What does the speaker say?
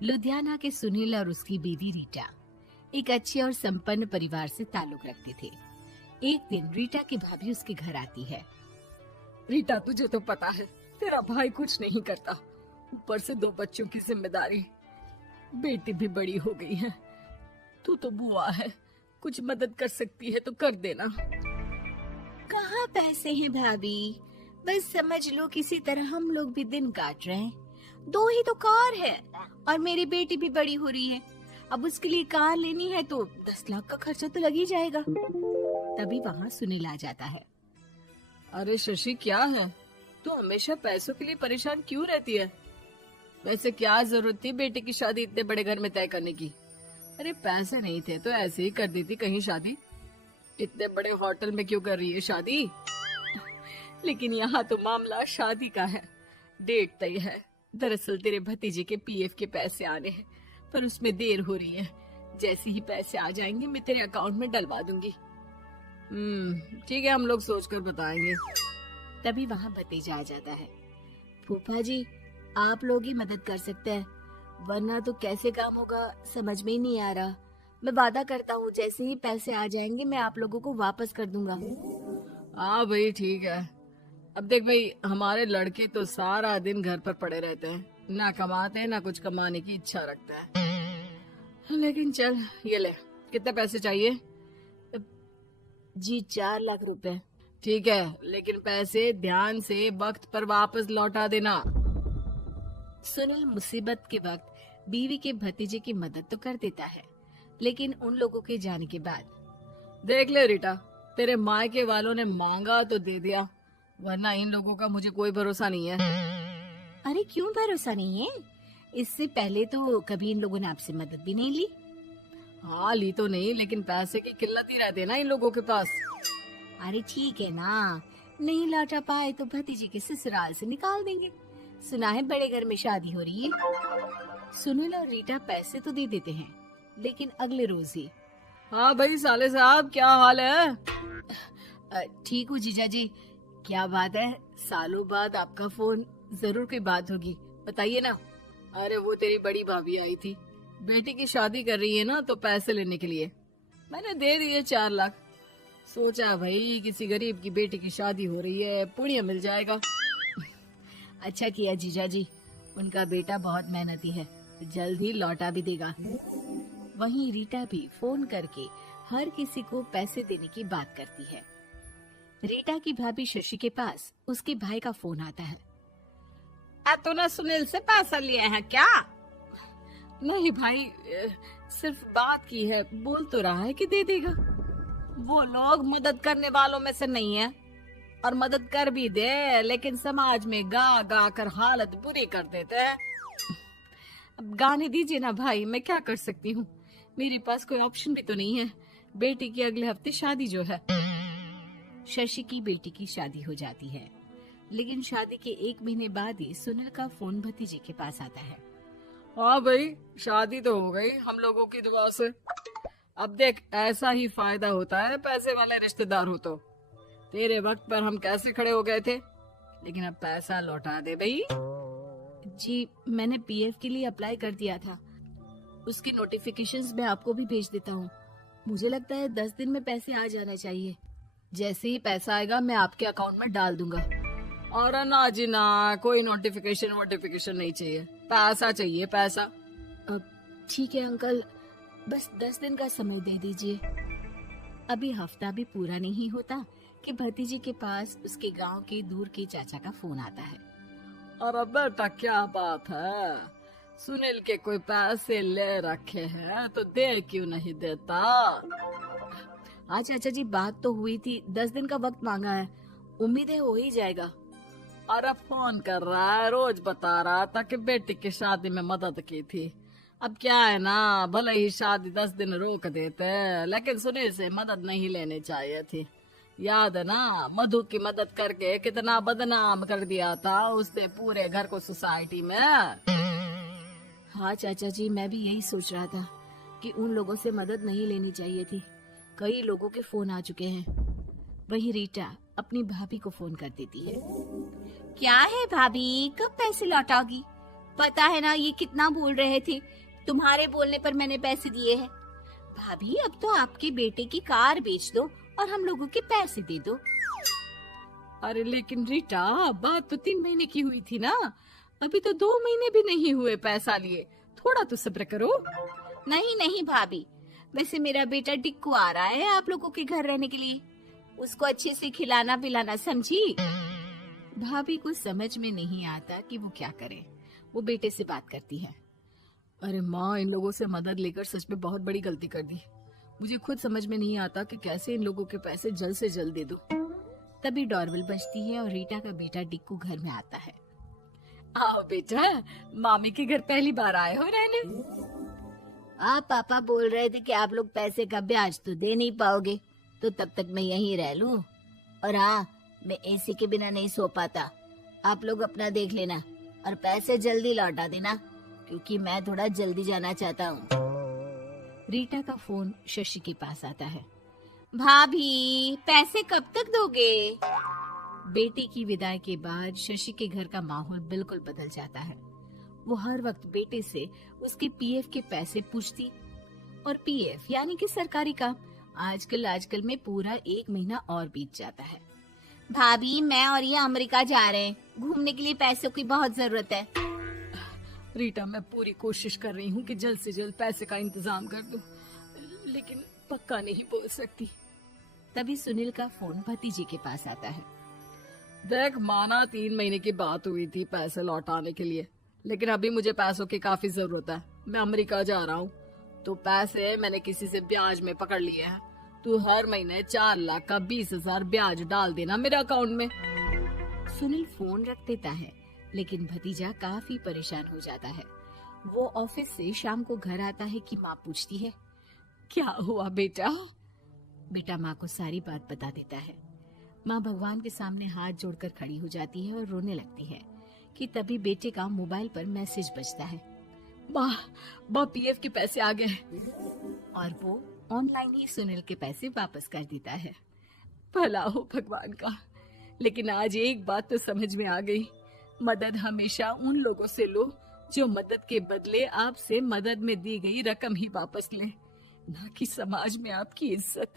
लुधियाना के सुनील और उसकी बीवी रीटा एक अच्छे और संपन्न परिवार से ताल्लुक रखते थे। एक दिन रीटा की भाभी उसके घर आती है। रीटा, तुझे तो पता है तेरा भाई कुछ नहीं करता, ऊपर से 2 बच्चों की जिम्मेदारी, बेटी भी बड़ी हो गई है। तू तो बुआ है, कुछ मदद कर सकती है तो कर देना। कहाँ पैसे हैं भाभी, बस समझ लो किसी तरह हम लोग भी दिन काट रहे हैं। 2 ही तो कार है और मेरी बेटी भी बड़ी हो रही है। अब उसके लिए कार लेनी है तो 10 लाख का खर्चा तो लग ही जाएगा। तभी वहाँ सुनील आ जाता है। अरे शशि, क्या है, तू हमेशा पैसों के लिए परेशान क्यों रहती है? वैसे क्या जरूरत थी बेटी की शादी इतने बड़े घर में तय करने की? अरे पैसे नहीं थे तो ऐसे ही कर देती कहीं शादी। इतने बड़े होटल में क्यों कर रही है शादी? लेकिन यहाँ तो मामला शादी का है, डेट तय है। दरअसल तेरे भतीजे के पीएफ के पैसे आने हैं, पर उसमें देर हो रही है। जैसे ही पैसे आ जाएंगे मैं तेरे अकाउंट में डलवा दूंगी। ठीक है, हम लोग सोचकर बताएंगे। तभी वहाँ भतीजा आ जाता है। फूफा जी, आप लोग ही मदद कर सकते हैं, वरना तो कैसे काम होगा समझ में ही नहीं आ रहा। मैं वादा करता हूँ जैसे ही पैसे आ जाएंगे मैं आप लोगों को वापस कर दूंगा। हाँ भाई, ठीक है। अब देख भाई, हमारे लड़के तो सारा दिन घर पर पड़े रहते हैं, ना कमाते हैं ना कुछ कमाने की इच्छा रखते हैं। लेकिन चल, ये ले, कितने पैसे चाहिए? जी 4 लाख रुपए। ठीक है, लेकिन पैसे ध्यान से वक्त पर वापस लौटा देना। सुनील मुसीबत के वक्त बीवी के भतीजे की मदद तो कर देता है, लेकिन उन लोगों के जाने के बाद देख ले रीटा, तेरे मायके वालों ने मांगा तो दे दिया, वरना इन लोगों का मुझे कोई भरोसा नहीं है। अरे क्यों भरोसा नहीं है? इससे पहले तो कभी इन लोगों ने आपसे मदद भी नहीं ली। हाँ, ली तो नहीं, लेकिन पैसे की किल्लत ही रहती है ना इन लोगों के पास। अरे ठीक है ना, नहीं लौटा पाए तो भतीजे के ससुराल से निकाल देंगे। सुना है बड़े घर में शादी हो रही है। सुनील और रीटा पैसे तो दे देते हैं, लेकिन अगले रोज ही। हाँ भाई साले साहब, क्या हाल है? ठीक हूँ जीजा जी। क्या बात है, सालों बाद आपका फोन, जरूर कोई बात होगी, बताइए ना। अरे वो तेरी बड़ी भाभी आई थी, बेटी की शादी कर रही है ना, तो पैसे लेने के लिए मैंने दे दिए 4 लाख। सोचा भाई किसी गरीब की बेटी की शादी हो रही है, पुण्य मिल जाएगा। अच्छा किया जीजा जी, उनका बेटा बहुत मेहनती है, जल्द ही लौटा भी देगा। वहीं रीटा भी फोन करके हर किसी को पैसे देने की बात करती है। रीटा की भाभी शशि के पास उसके भाई का फोन आता है। तूने सुनील से पैसा लिए हैं क्या? नहीं भाई, सिर्फ बात की है, बोल तो रहा है कि दे देगा। वो लोग मदद करने वालों में से नहीं है, और मदद कर भी दे लेकिन समाज में गा गा कर हालत बुरी कर देते हैं। अब गाने दीजिए ना भाई, मैं क्या कर सकती हूँ, मेरे पास कोई ऑप्शन भी तो नहीं है। बेटी की अगले हफ्ते शादी जो है। शशि की बेटी की शादी हो जाती है, लेकिन शादी के 1 महीने बाद ही सुनील का फोन भतीजे के पास आता है। हाँ भाई, शादी तो हो गई हम लोगों की दुआ से। अब देख, ऐसा ही फायदा होता है पैसे वाले रिश्तेदार हो तो। तेरे वक्त पर हम कैसे खड़े हो गए थे, लेकिन अब पैसा लौटा दे भाई। जी, मैंने पीएफ के लिए अप्लाई कर दिया था, उसकी नोटिफिकेशंस मैं आपको भी भेज देता हूँ। मुझे लगता है 10 दिन में पैसे आ जाना चाहिए। जैसे ही पैसा आएगा मैं आपके अकाउंट में डाल दूंगा। और ना जी ना, कोई नोटिफिकेशन नहीं चाहिए, पैसा चाहिए, पैसा। ठीक है अंकल, बस 10 दिन का समय दे दीजिए। अभी हफ्ता भी पूरा नहीं होता कि भतीजे के पास उसके गांव के दूर के चाचा का फोन आता है। अरे बेटा, क्या बात है, सुनील के कोई पैसे ले रखे हैं तो दे क्यों नहीं देता? हाँ चाचा जी, बात तो हुई थी, 10 दिन का वक्त मांगा है, उम्मीद है हो ही जाएगा। अरे फोन कर रहा है, रोज बता रहा था कि बेटी की शादी में मदद की थी। अब क्या है ना, भले ही शादी 10 दिन रोक देते, लेकिन सुनील से मदद नहीं लेनी चाहिए थी। याद है ना, मधु की मदद करके कितना बदनाम कर दिया था उसने पूरे घर को सोसाइटी में। हाँ चाचा जी, मैं भी यही सोच रहा था कि उन लोगों से मदद नहीं लेनी चाहिए थी। कई लोगों के फोन आ चुके हैं। वही रीटा अपनी भाभी को फोन कर देती है। क्या है भाभी, कब पैसे लौटाओगी? पता है ना ये कितना बोल रहे थे, तुम्हारे बोलने पर मैंने पैसे दिए हैं। भाभी अब तो आपके बेटे की कार बेच दो और हम लोगों के पैसे दे दो। अरे लेकिन रीटा, बात तो 3 महीने की हुई थी ना, अभी तो 2 महीने भी नहीं हुए पैसा लिए, थोड़ा तो सब्र करो। नहीं नहीं भाभी, वैसे मेरा बेटा टिक्कू आ रहा है आप लोगों के घर रहने के लिए, उसको अच्छे से खिलाना पिलाना, समझी? भाभी को समझ में नहीं आता कि वो क्या करे। वो बेटे से बात करती है। अरे माँ, इन लोगों से मदद लेकर सच में बहुत बड़ी गलती कर दी। मुझे खुद समझ में नहीं आता कि कैसे इन लोगों के पैसे जल्द से जल्द दे दूं। तभी डोरबेल बजती है और रीटा का बेटा टिक्कू घर में आता है। आओ बेटा, मामी के घर पहली बार आए हो रहने? आप पापा बोल रहे थे कि आप लोग पैसे का ब्याज तो दे नहीं पाओगे, तो तब तक मैं यहीं रह लूं। और हाँ, मैं एसी के बिना नहीं सो पाता। आप लोग अपना देख लेना और पैसे जल्दी लौटा देना, क्योंकि मैं थोड़ा जल्दी जाना चाहता हूँ। रीटा का फोन शशि के पास आता है। भाभी, पैसे कब तक दोगे? बेटी की विदाई के बाद शशि के घर का माहौल बिल्कुल बदल जाता है। वो हर वक्त बेटे से उसके पीएफ के पैसे पूछती, और पीएफ यानी कि सरकारी काम आजकल में पूरा 1 महीना और बीत जाता है। भाभी, मैं और ये अमेरिका जा रहे हैं, घूमने के लिए पैसों की बहुत जरूरत है। रीटा, मैं पूरी कोशिश कर रही हूँ कि जल्द से जल्द पैसे का इंतजाम कर दूं, लेकिन पक्का नहीं बोल सकती। तभी सुनील का फोन भतीजे के पास आता है। देख माना 3 महीने की बात हुई थी पैसे लौटाने के लिए, लेकिन अभी मुझे पैसों की काफी जरूरत है। मैं अमेरिका जा रहा हूँ, तो पैसे मैंने किसी से ब्याज में पकड़ लिए हैं। तू हर महीने 4 लाख का 20,000 ब्याज डाल देना मेरे अकाउंट में। सुनील फोन रख देता है, लेकिन भतीजा काफी परेशान हो जाता है। वो ऑफिस से शाम को घर आता है कि माँ पूछती है, क्या हुआ बेटा? बेटा माँ को सारी बात बता देता है। माँ भगवान के सामने हाथ जोड़कर खड़ी हो जाती है और रोने लगती है कि तभी बेटे का मोबाइल पर मैसेज बजता है। माँ, पीएफ के पैसे आ गए। और वो ऑनलाइन ही सुनील के पैसे वापस कर देता है। भला हो भगवान का। लेकिन आज एक बात तो समझ में आ गई, मदद हमेशा उन लोगों से लो जो मदद के बदले आपसे मदद में दी गई रकम ही वापस ले, ना कि समाज में आपकी इज्जत।